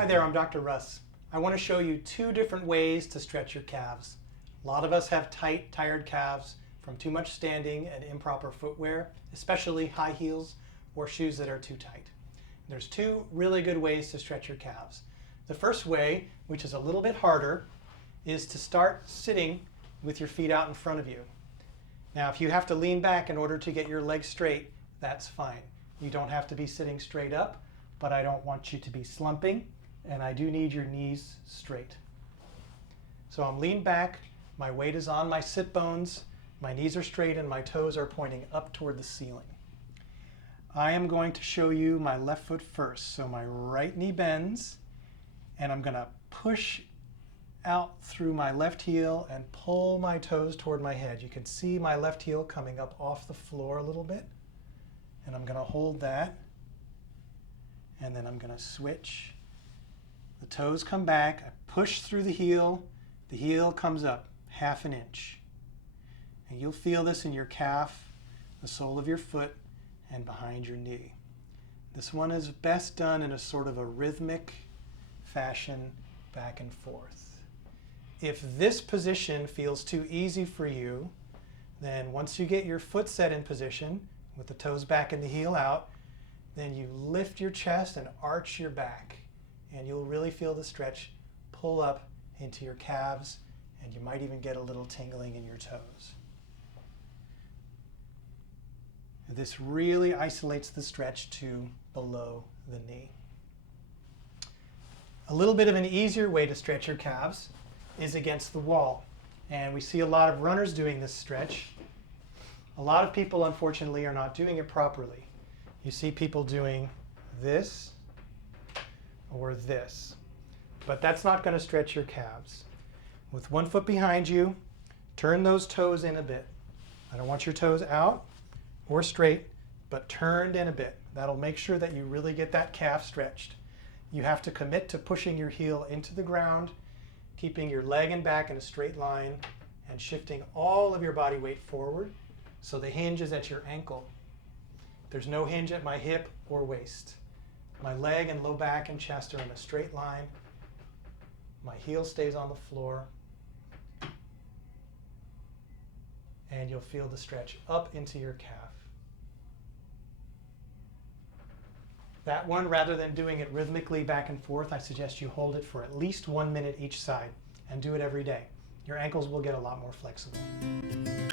Hi there, I'm Dr. Russ. I want to show you two different ways to stretch your calves. A lot of us have tight, tired calves from too much standing and improper footwear, especially high heels or shoes that are too tight. There's two really good ways to stretch your calves. The first way, which is a little bit harder, is to start sitting with your feet out in front of you. Now, if you have to lean back in order to get your legs straight, that's fine. You don't have to be sitting straight up, but I don't want you to be slumping, and I do need your knees straight. So I'm leaned back, my weight is on my sit bones, my knees are straight, and my toes are pointing up toward the ceiling. I am going to show you my left foot first. So my right knee bends, and I'm going to push out through my left heel and pull my toes toward my head. You can see my left heel coming up off the floor a little bit, and I'm going to hold that, and then I'm going to switch. The toes come back, I push through the heel comes up 1/2 inch. And you'll feel this in your calf, the sole of your foot, and behind your knee. This one is best done in a sort of a rhythmic fashion, back and forth. If this position feels too easy for you, then once you get your foot set in position, with the toes back and the heel out, then you lift your chest and arch your back, and you'll really feel the stretch pull up into your calves, and you might even get a little tingling in your toes. This really isolates the stretch to below the knee. A little bit of an easier way to stretch your calves is against the wall. And we see a lot of runners doing this stretch. A lot of people, unfortunately, are not doing it properly. You see people doing this or this. But that's not going to stretch your calves. With one foot behind you, turn those toes in a bit. I don't want your toes out or straight, but turned in a bit. That'll make sure that you really get that calf stretched. You have to commit to pushing your heel into the ground, keeping your leg and back in a straight line, and shifting all of your body weight forward so the hinge is at your ankle. There's no hinge at my hip or waist. My leg and low back and chest are in a straight line. My heel stays on the floor. And you'll feel the stretch up into your calf. That one, rather than doing it rhythmically back and forth, I suggest you hold it for at least 1 minute each side and do it every day. Your ankles will get a lot more flexible.